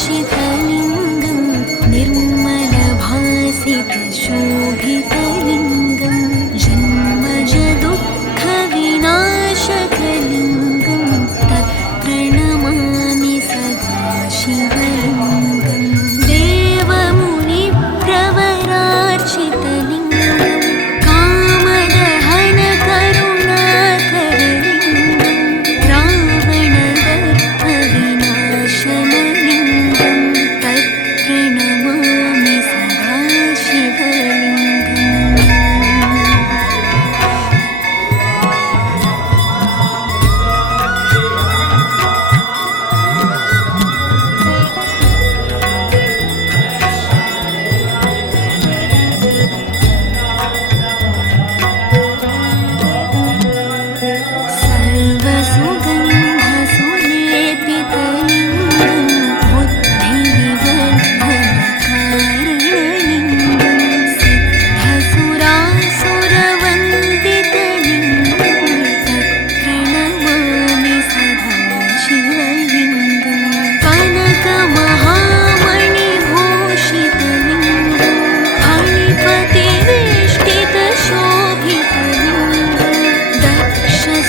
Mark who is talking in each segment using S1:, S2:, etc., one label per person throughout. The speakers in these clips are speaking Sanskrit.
S1: ब्रह्ममुरारिसुरार्चितलिङ्गं निर्मलभासितशोभितलिङ्गं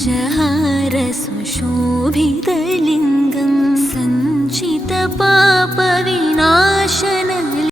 S1: तत्प्रणमामि सदा शिवलिङ्गम् कुङ्कुमचन्दनलेपितलिङ्गं पङ्कजहारसुशोभितलिङ्गम्